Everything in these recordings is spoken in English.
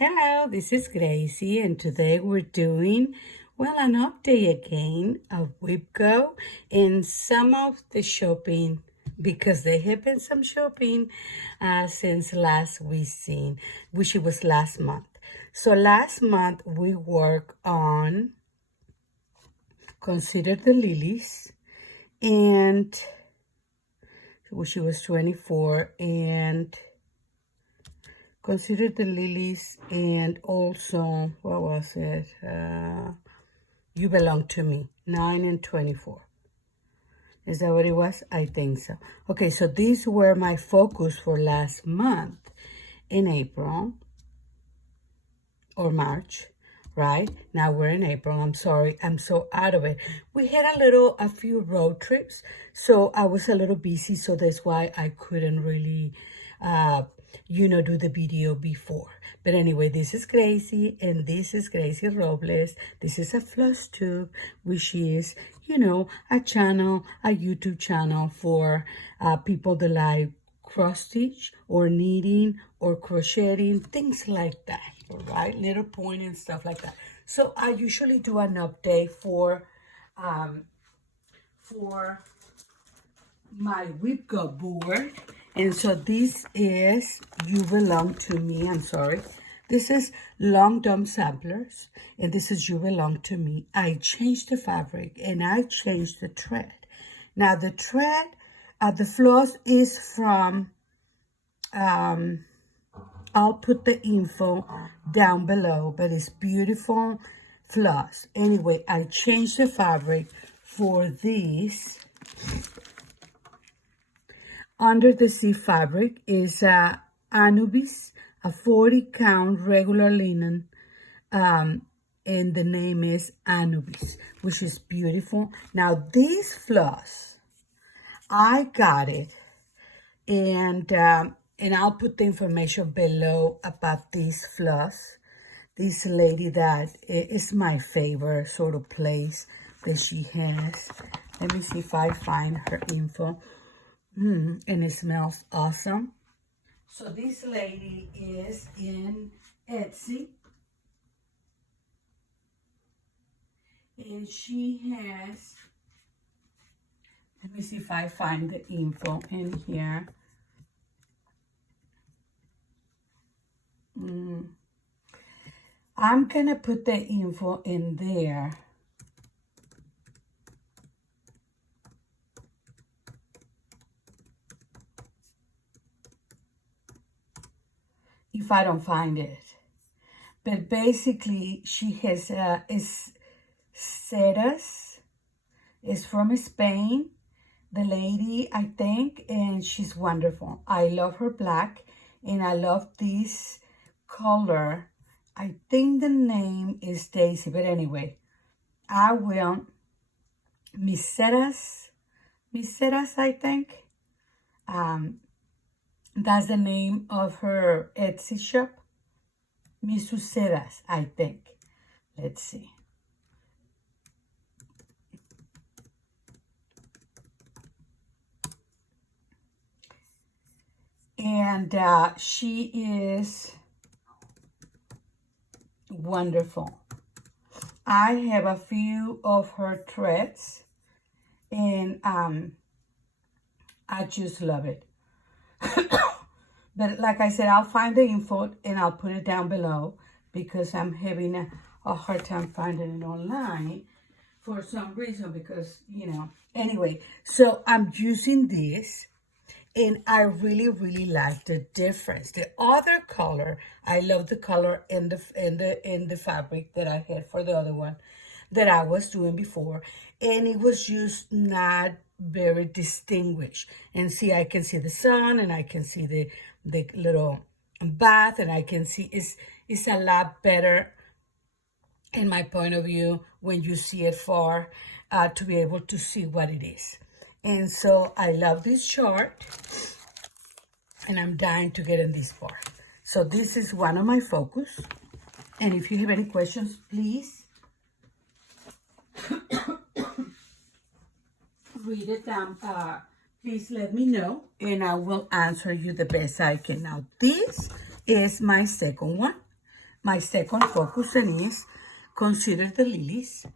Hello, this is Gracie, and today we're doing, an update again of Wipgo and some of the shopping because there have been some shopping since last we seen, which it was last month. So last month we worked on Consider the Lilies, and which it was 24, and Consider the Lilies, and also, what was it? You Belong to Me, 9 and 24. Is that what it was? I think so. Okay, so these were my focus for last month in April or March, right? Now we're in April. I'm sorry. I'm so out of it. We had a few road trips, so I was a little busy, so that's why I couldn't really do the video before. But anyway, this is Gracie, and this is Gracie Robles. This is a floss tube, which is, a channel, a YouTube channel for people that like cross stitch or knitting or crocheting, things like that, all right? Little point and stuff like that. So I usually do an update for my Wipgo board. And so this is You Belong to Me. I'm sorry. This is Long Dumb Samplers. And this is You Belong to Me. I changed the fabric and I changed the thread. Now the thread, the floss is from, I'll put the info down below, but it's beautiful floss. Anyway, I changed the fabric for this. Under the Sea fabric is Anubis, a 40-count regular linen, and the name is Anubis, which is beautiful. Now, this floss, I got it, and I'll put the information below about this floss. This lady that is my favorite sort of place that she has. Let me see if I find her info. And it smells awesome. So this lady is in Etsy. And she has, let me see if I find the info in here. I'm going to put the info in there. If I don't find it. But basically, she has, is sedans. Is from Spain. The lady, I think, and she's wonderful. I love her black, and I love this color. I think the name is Daisy, but anyway, I will, Miseras, I think. That's the name of her Etsy shop. Misucedas, I think. Let's see. And she is wonderful. I have a few of her threads, and I just love it. But like I said, I'll find the info and I'll put it down below because I'm having a hard time finding it online for some reason because, Anyway, so I'm using this and I really, really like the difference. The other color, I love the color in the fabric that I had for the other one that I was doing before. And it was just not very distinguished. And see, I can see the sun and I can see the little bath, and I can see it's a lot better in my point of view when you see it far to be able to see what it is. And so I love this chart, and I'm dying to get in this part. So this is one of my focus, and if you have any questions, please read it down. Please let me know, and I will answer you the best I can. Now, this is my second one. my second focus is consider the lilies.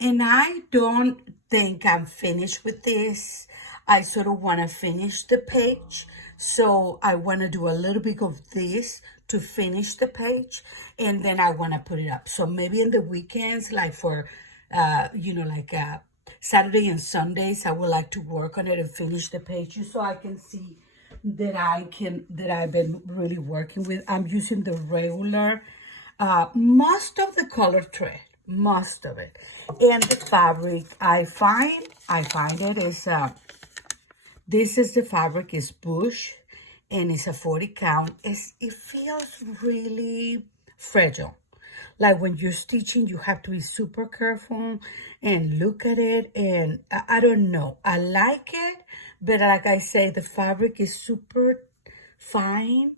And I don't think I'm finished with this. I sort of want to finish the page. So I want to do a little bit of this to finish the page. And then I want to put it up. So maybe in the weekends, like for, Saturday and Sundays, I would like to work on it and finish the page just so I can see that I've been really working with. I'm using the regular, most of the color thread, most of it. And the fabric, I find it is, this is the fabric, is bush, and it's a 40 count. It feels really fragile. Like when you're stitching, you have to be super careful and look at it. And I don't know. I like it, but like I say, the fabric is super fine,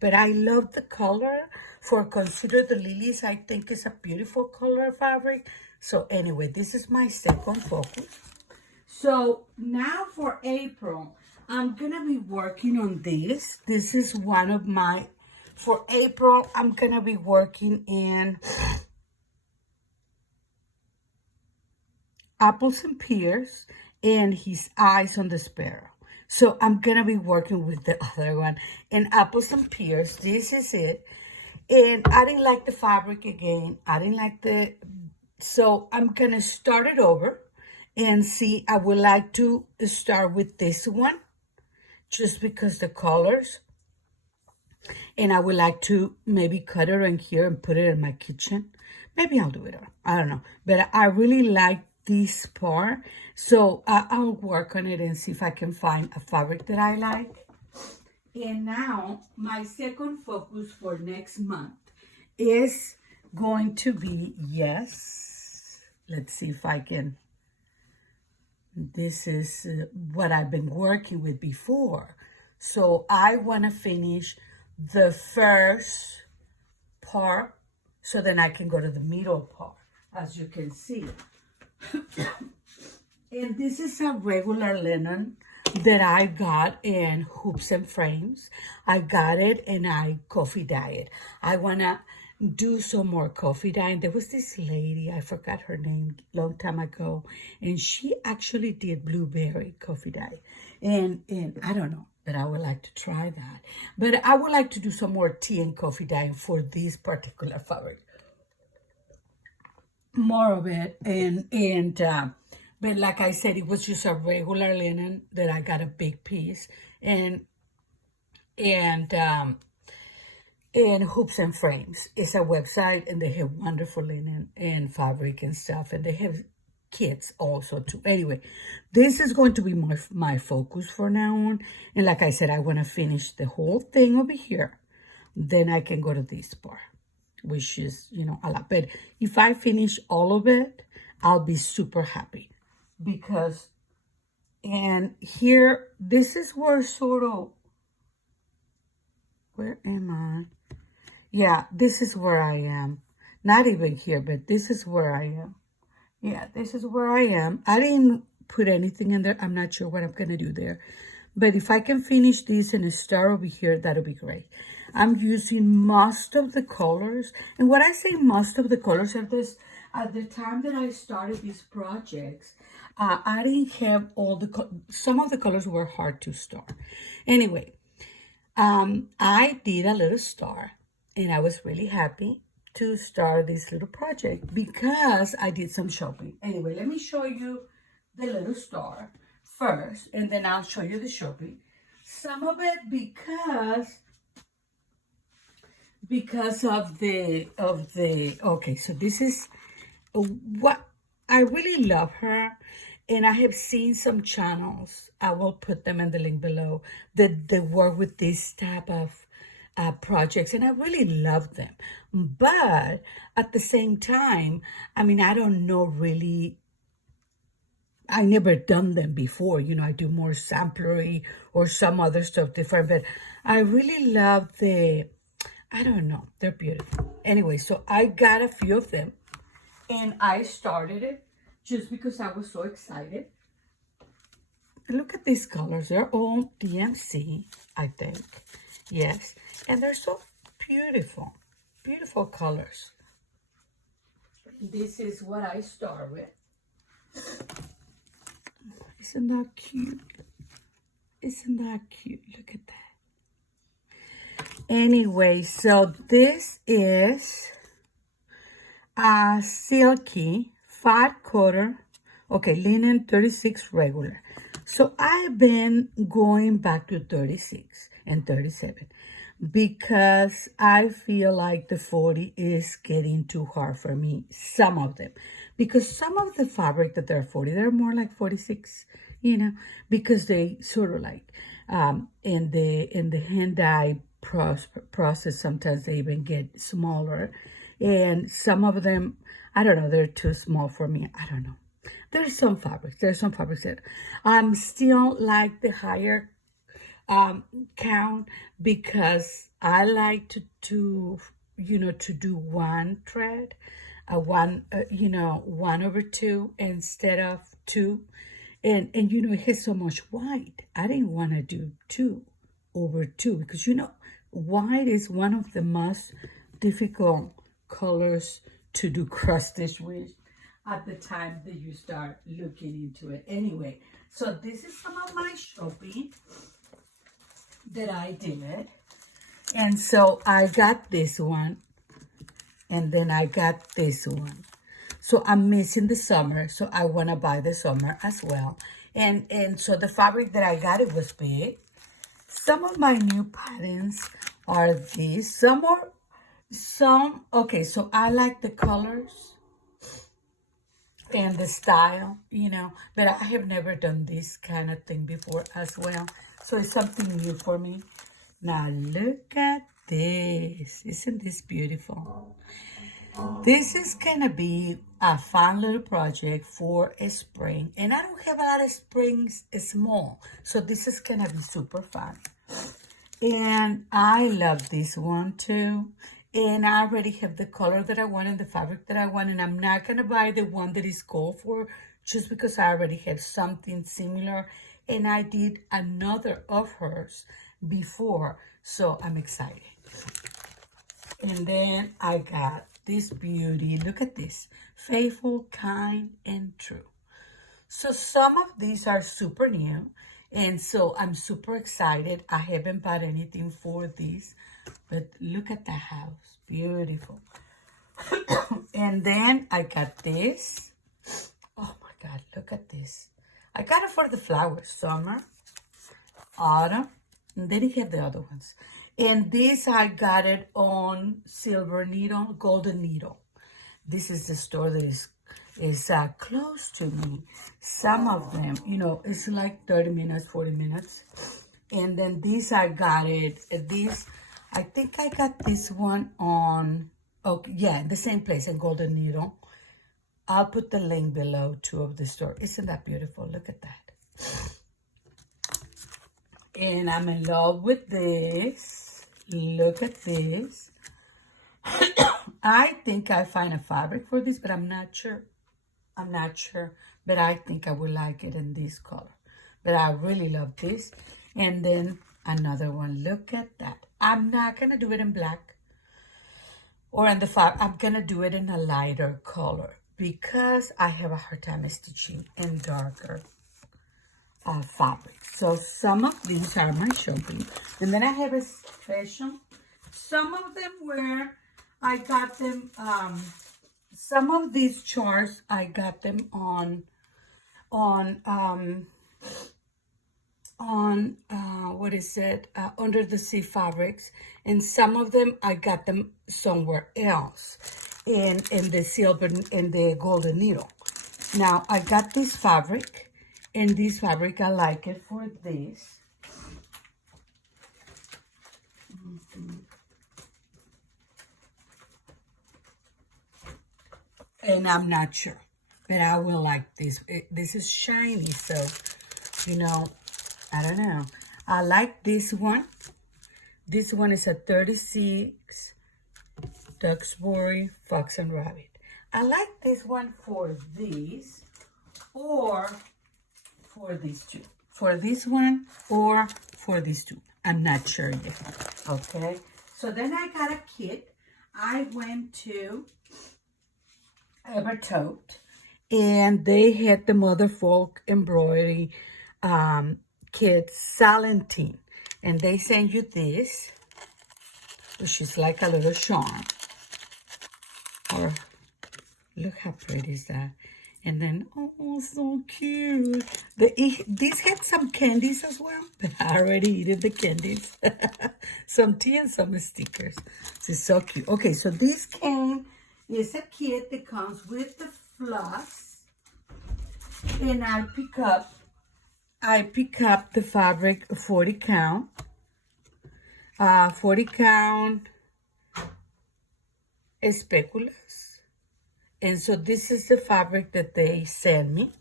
but I love the color. For Consider the Lilies, I think it's a beautiful color fabric. So anyway, this is my second focus. So now for April, I'm going to be working on this. This is one of my, for April, I'm going to be working in apples and pears and his eyes on the sparrow. So I'm going to be working with the other one. And apples and pears, this is it. And I didn't like the fabric again. I didn't like so I'm going to start it over and see. I would like to start with this one just because the colors. And I would like to maybe cut it in here and put it in my kitchen. Maybe I'll do it. I don't know. But I really like this part. So I'll work on it and see if I can find a fabric that I like. And now my second focus for next month is going to be, yes, let's see if I can. This is what I've been working with before. So I want to finish the first part so then I can go to the middle part, as you can see. And this is a regular linen that I got in Hoops and Frames. I got it and I coffee dye it. I want to do some more coffee dye. There was this lady, I forgot her name, long time ago, and she actually did blueberry coffee dye. And I don't know, but I would like to try that. But I would like to do some more tea and coffee dye for this particular fabric. More of it, but like I said, it was just a regular linen that I got a big piece, and Hoops and Frames is a website, and they have wonderful linen and fabric and stuff, and they have kits also too. Anyway, this is going to be my focus for now on, and like I said, I want to finish the whole thing over here, then I can go to this part, which is, a lot. But if I finish all of it, I'll be super happy. Because, and here, this is where sort of, where am I? Yeah, this is where I am. Not even here, but this is where I am. Yeah, this is where I am. I didn't put anything in there. I'm not sure what I'm going to do there. But if I can finish this and start over here, that'll be great. I'm using most of the colors. And when I say most of the colors of this, at the time that I started these projects, I didn't have all some of the colors were hard to start. Anyway, I did a little star, and I was really happy to start this little project because I did some shopping. Anyway, let me show you the little star first, and then I'll show you the shopping. Some of it because of the okay, so this is what I really love her, and I have seen some channels, I will put them in the link below, that they work with this type of projects, and I really love them. But at the same time, I mean, I don't know really, I never done them before. I do more samplery or some other stuff different, but I really love I don't know, they're beautiful. Anyway, so I got a few of them, and I started it just because I was so excited. And look at these colors. They're all DMC, I think. Yes, and they're so beautiful. beautiful colors. This is what I start with. Isn't that cute? Isn't that cute? Look at that. Anyway, so this is a silky 5/4, okay, linen 36 regular. So I've been going back to 36 and 37 because I feel like the 40 is getting too hard for me, some of them. Because some of the fabric that they're 40, they're more like 46, because they sort of like in the hand dye process, sometimes they even get smaller. And some of them, I don't know, they're too small for me. I don't know. There's some fabrics that still like the higher count because I like to do one thread, one 1/2 instead of 2, and it has so much white. I didn't want to do 2/2 because white is one of the most difficult colors to do cross stitch with at the time that you start looking into it. Anyway, so this is some of my shopping that I did. And so I got this one, and then I got this one. So I'm missing the summer, so I want to buy the summer as well. And so the fabric that I got, it was big. Some of my new patterns are these. Okay, so I like the colors and the style, but I have never done this kind of thing before as well. So it's something new for me. Now look at this. Isn't this beautiful? This is gonna be a fun little project for a spring. And I don't have a lot of springs small. So this is gonna be super fun. And I love this one too. And I already have the color that I want and the fabric that I want. And I'm not going to buy the one that is called for just because I already have something similar. And I did another of hers before. So I'm excited. And then I got this beauty. Look at this. Faithful, kind, and true. So some of these are super new. And so I'm super excited. I haven't bought anything for these. But look at the house. Beautiful. And then I got this. Oh my God, look at this. I got it for the flowers. Summer, autumn, and then you have the other ones. And this I got it on silver needle, golden needle. This is the store that is close to me. Some of them, it's like 30 minutes, 40 minutes. And then these I got it. I think I got this one on, the same place in Golden Needle. I'll put the link below too of the store. Isn't that beautiful? Look at that. And I'm in love with this. Look at this. I think I find a fabric for this, but I'm not sure. But I think I would like it in this color. But I really love this. And then another one. Look at that. I'm not going to do it in black or in the fabric. I'm going to do it in a lighter color because I have a hard time stitching in darker fabric. So some of these are my shopping. And then I have a special. Some of them where I got them, some of these charts, I got them on Under the Sea Fabrics, and some of them I got them somewhere else in the silver and the golden needle. Now I got this fabric, and this fabric I like it for this. And I'm not sure, but I will like this. This is shiny, so I don't know. I like this one. This one is a 36 Duxbury Fox and Rabbit. I like this one for these or for these two. For this one or for these two. I'm not sure yet. Okay. So then I got a kit. I went to Evertote, and they had the Mother Folk embroidery kit Salentine, and they send you this, which is like a little charm. Or look how pretty is that. And then, oh, so cute. These had some candies as well, but I already eaten the candies. Some tea and some stickers. This is so cute. Okay, so this is a kit that comes with the floss. And I pick up the fabric 40 count. 40 count speculas. And so this is the fabric that they send me.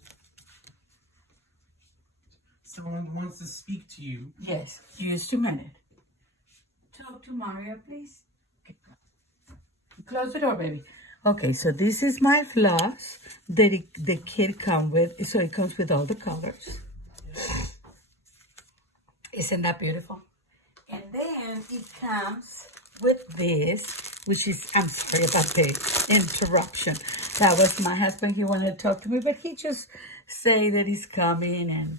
Someone wants to speak to you. Yes, just a minute. Talk to Maria, please. Okay. Close the door, baby. Okay, so this is my floss that the kit comes with. So it comes with all the colors. Yeah. Isn't that beautiful? And then it comes with this, which is, I'm sorry about the interruption. That was my husband. He wanted to talk to me, but he just say that he's coming and,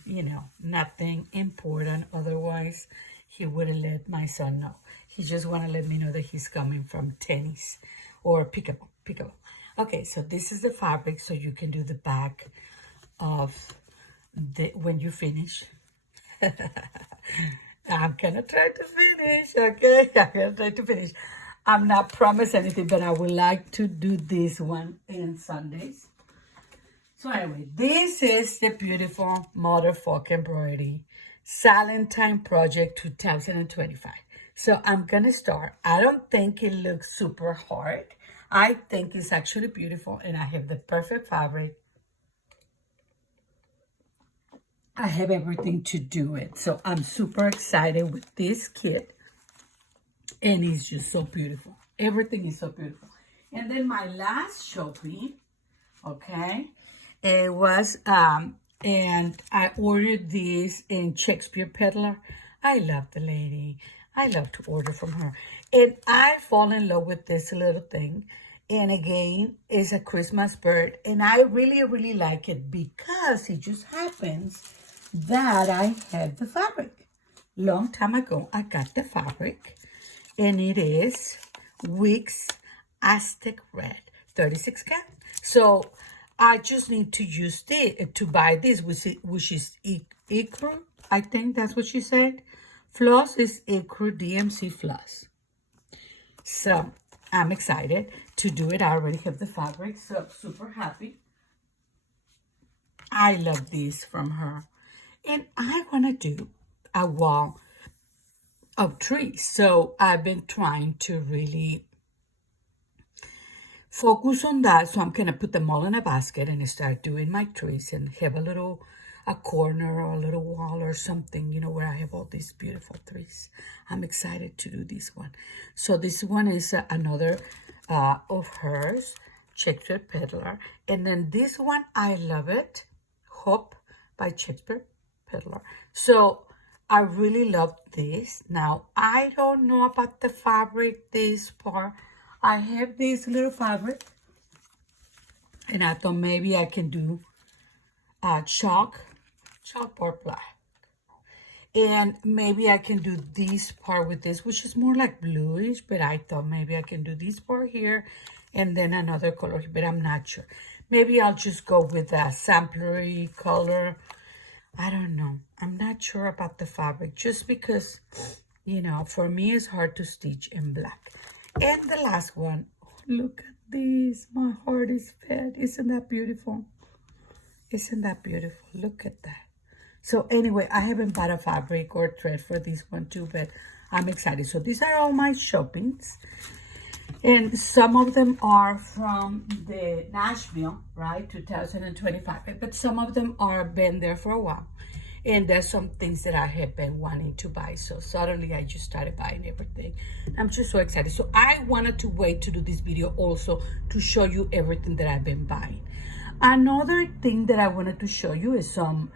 nothing important. Otherwise, he wouldn't let my son know. He just want to let me know that he's coming from tennis or pickleball. Okay, so this is the fabric, so you can do the back of when you finish. I'm gonna try to finish, okay? I'm gonna try to finish. I'm not promised anything, but I would like to do this one in Sundays. So anyway, this is the beautiful Mother Folk Embroidery Salentine Project 2025. So I'm gonna start. I don't think it looks super hard. I think it's actually beautiful, and I have the perfect fabric. I have everything to do it. So I'm super excited with this kit. And it's just so beautiful. Everything is so beautiful. And then my last shopping, okay, it was, and I ordered this in Shakespeare Peddler. I love the lady. I love to order from her. And I fall in love with this little thing. And again, it's a Christmas bird. And I really, really like it because it just happens that I have the fabric. Long time ago, I got the fabric, and it is Wicks Aztec Red, 36 count. So I just need to use to buy this, which is Icru. I think that's what she said. Floss is Icru DMC floss. So I'm excited to do it. I already have the fabric, so super happy. I love this from her. And I want to do a wall of trees. So I've been trying to really focus on that. So I'm going to put them all in a basket and start doing my trees and have a corner or a little wall or something, where I have all these beautiful trees. I'm excited to do this one. So this one is another of hers, Shakespeare Peddler. And then this one, I love it. Hope by Shakespeare Peddler. So I really love this. Now, I don't know about the fabric, this part. I have this little fabric, and I thought maybe I can do chalkboard black. And maybe I can do this part with this, which is more like bluish, but I thought maybe I can do this part here and then another color, but I'm not sure. Maybe I'll just go with a samplery color. I don't know. I'm not sure about the fabric just because, for me it's hard to stitch in black. And the last one, look at this. My heart is fed. Isn't that beautiful? Isn't that beautiful? Look at that. So anyway, I haven't bought a fabric or thread for this one too, but I'm excited. So these are all my shoppings. And some of them are from the Nashville, right, 2025. But some of them are been there for a while. And there's some things that I have been wanting to buy. So suddenly I just started buying everything. I'm just so excited. So I wanted to wait to do this video also to show you everything that I've been buying. Another thing that I wanted to show you is some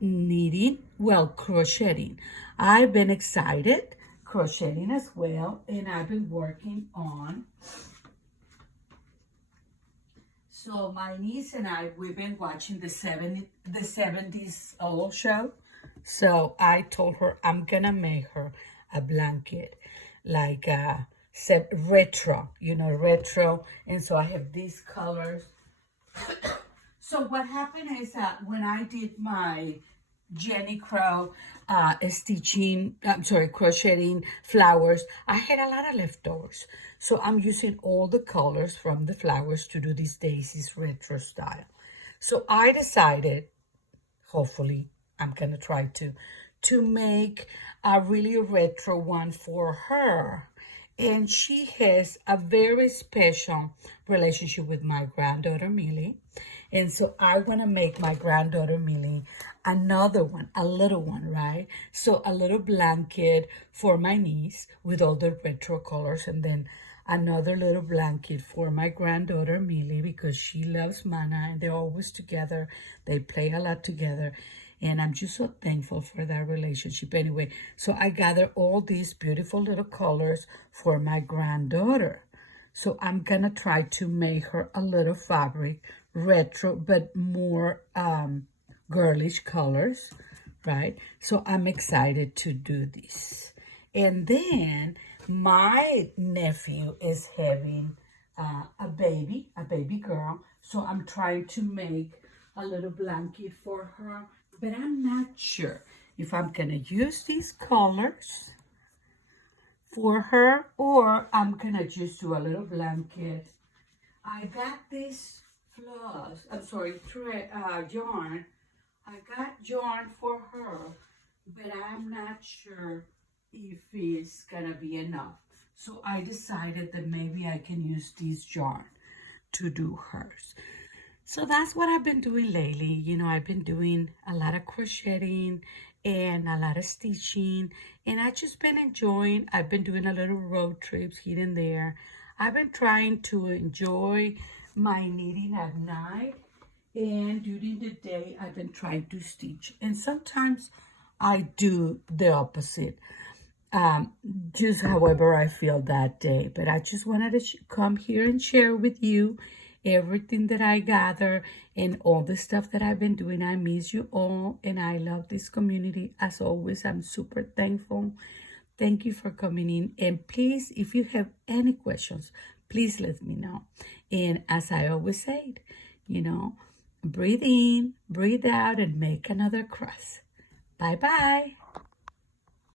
knitting, crocheting. I've been excited crocheting as well, and I've been working on. So my niece and I, we've been watching the 70s old show. So I told her I'm gonna make her a blanket, like retro, retro. And so I have these colors. So what happened is that when I did my Jenny Crow crocheting flowers, I had a lot of leftovers. So I'm using all the colors from the flowers to do this Daisy's retro style. So I decided, hopefully, I'm gonna try to make a really retro one for her. And she has a very special relationship with my granddaughter, Millie. And so I want to make my granddaughter, Millie, another one, a little one, right? So a little blanket for my niece with all the retro colors. And then another little blanket for my granddaughter, Millie, because she loves Mana and they're always together. They play a lot together. And I'm just so thankful for that relationship. Anyway, so I gather all these beautiful little colors for my granddaughter. So I'm going to try to make her a little fabric, retro, but more girlish colors, right? So I'm excited to do this. And then my nephew is having a baby girl. So I'm trying to make a little blanket for her. But I'm not sure if I'm going to use these colors for her or I'm going to just do a little blanket. I got this yarn. I got yarn for her, but I'm not sure if it's going to be enough. So I decided that maybe I can use this yarn to do hers. So that's what I've been doing lately. I've been doing a lot of crocheting and a lot of stitching. And I've just been enjoying. I've been doing a little road trips here and there. I've been trying to enjoy my knitting at night. And during the day, I've been trying to stitch. And sometimes I do the opposite. Just however I feel that day. But I just wanted to come here and share with you everything that I gather and all the stuff that I've been doing. I miss you all and I love this community. As always, I'm super thankful. Thank you for coming in. And please, if you have any questions, please let me know. And as I always said, breathe in, breathe out, and make another cross. Bye-bye.